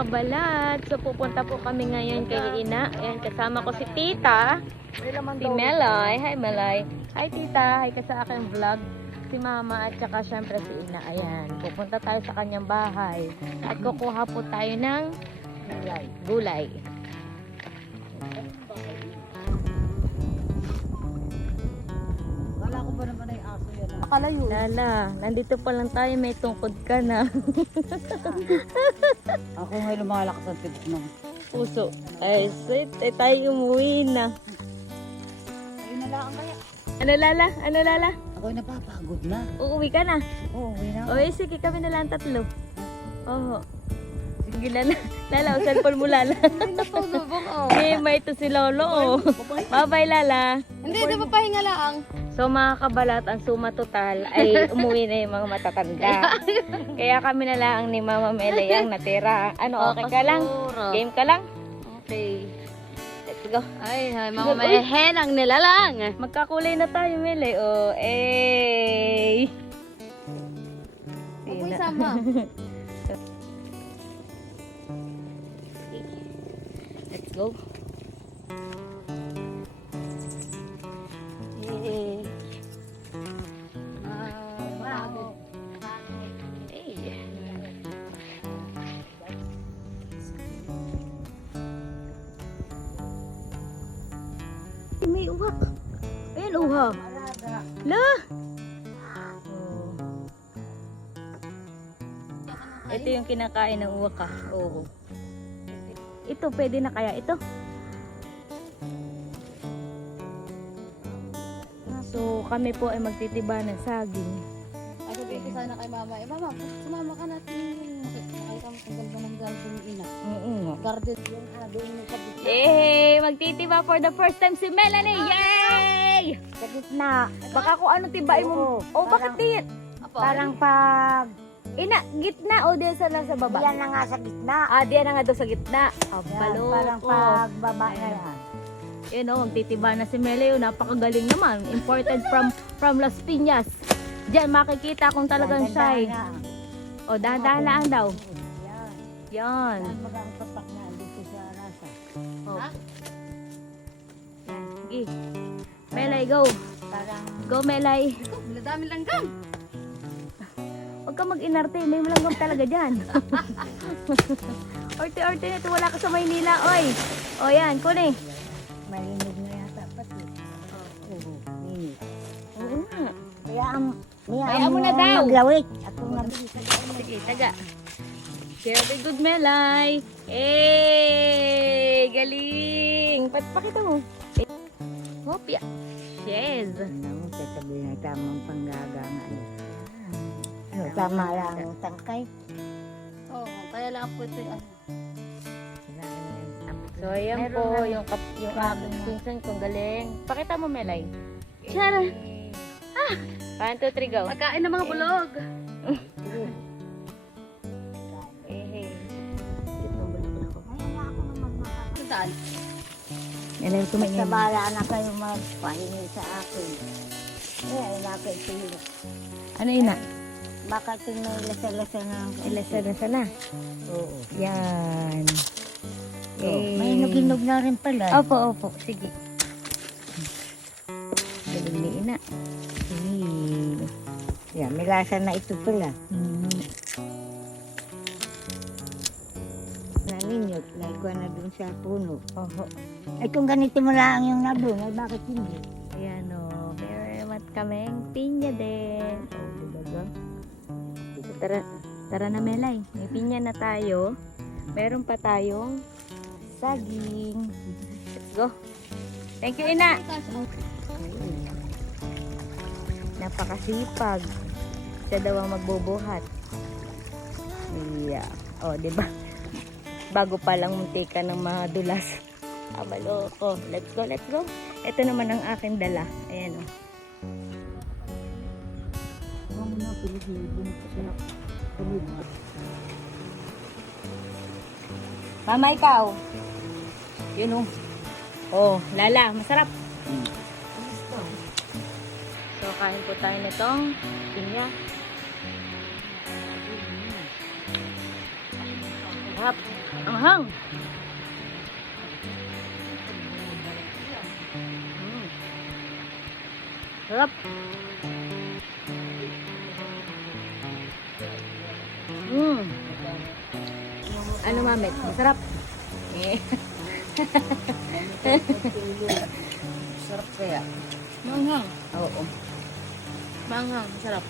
kabalat. So pupunta po kami ngayon kay Ina. Ayan, kasama ko si Tita. Si Melay. Hi Melay. Hi Tita. Hi ka sa aking vlog. Si Mama at saka syempre si Ina. Ayan. Pupunta tayo sa kanyang bahay. At kukuha po tayo ng gulay. Wala ko ba naman ay aso yan? Nakalayo. Lala, nandito pa lang tayo. May tungkod ka na. Ako ngayon lumalakas ang tips mo. Puso. Ay, sweet. Ay, tayo umuwi na. Ayun na lang kaya. Ano Lala? Ano Lala? Ako'y napapagod na. Uuwi ka na. Oo, uwi na. O, sige, kami na lang tatlo. Oo. Sige, Lala. Lala, o cellphone mo, Lala. Hindi na po subok, oh. May ito si Lolo, oh. Bye-bye, Lala. Hindi, di ba pahinga lang? So, mga kabalat, ang suma total ay umuwi na yung mga matatanda. Kaya kami na lang ni Mama Melay ang natira. Ano, okay ka lang? Game ka lang? Okay. Let's go. Ay, mga mehen ang nilalang. Magkakulay na tayo, Melay. Oh, eh. Huwag mo isama. Let's go. Yay. Wow. Hey. May uwak. Ayan, uha. La! Oh. Ito yung kinakain ng uwak, ah. Oo. Ito, pwede na kaya ito? So, kami po ay magtitiba ng saging. Ay, sabihin ko sana kay mama, mama, sumama ka natin yung nakita mo kung ganda ng garden ni Ina. Garden yung doon yung sa gitna. Yay! Magtitiba for the first time si Melanie! Yay! Sa gitna. Baka kung ano tibain mo. Oh, bakit di? Parang pag... Ina, gitna o diyan sa nasa baba? Yan na nga sa gitna. Ah, diyan na nga daw sa gitna. Yan, Abalo. parang pag baba na yan. Yun o, magtitiba na si Melanie. Napakagaling naman. Imported from Las Piñas. Diyan makikita kung talagang siya. O, dahan-dahan daw. Yan. Yan. Yan magang tapak na dito sa rasa. Oh. Ha? Yan. Sige. Melay, go. Parang... Go, Melay. Dami langgam. Huwag ka mag-inarte. May malanggam talaga dyan. Orte-orte nito. Wala ka sa Maynila. Oy. O, yan. Kunin. Marinig na yata pati. Oo, minit. Oo nga. Kaya mo na daw. Maglawit. Ako na. Sige, taga. Very good, Melay. Eh, galing. Pakita mo. Hopya. Yes. Ano, sasabihin na tamang panggagangan. Ano, tama lang ang tangkay. Oo, kaya lang po ito yung So, ayan Meron po, na. yung aking pinsan kong galing. Pakita mo, Melay. Tara. 1, 2, 3, go. Pagkain ng mga bulog. Eh, Saan? Melay, Basta kumain. bahala na kayo magpahingi sa akin. Eh, nakaitin. Ano ina? Baka may lasa-lasa na. Ilasa na sana. Oo. Yan. May hinog-hinog na rin pala. Opo, opo. Sige. Galing ni ina. Yan, may lasa na ito pala. Naninyot, lagwa na dun sa puno. Oho. Ay, kung ganito mo lang yung nabun, ay bakit hindi? Ayan o. Meron kaming pinya din. O, diba? So, tara na Melay. May pinya na tayo. Meron pa tayong saging. Let's go. Thank you, Ina. Napakasipag. Siya daw ang magbubuhat. Yeah. O, diba? Bago pa lang muntika ng mga dulas. Abalo ko. Let's go, let's go. Ito naman ang aking dala. Ayan o. Mama, ikaw. Yun o. Oh, Lala, masarap. So, kain po tayo nitong pinya. Sarap. Anghang. Sarap. Ano mamit? Masarap. Eh. Sarap kaya. Manghang. Oo. Manghang. Masarap.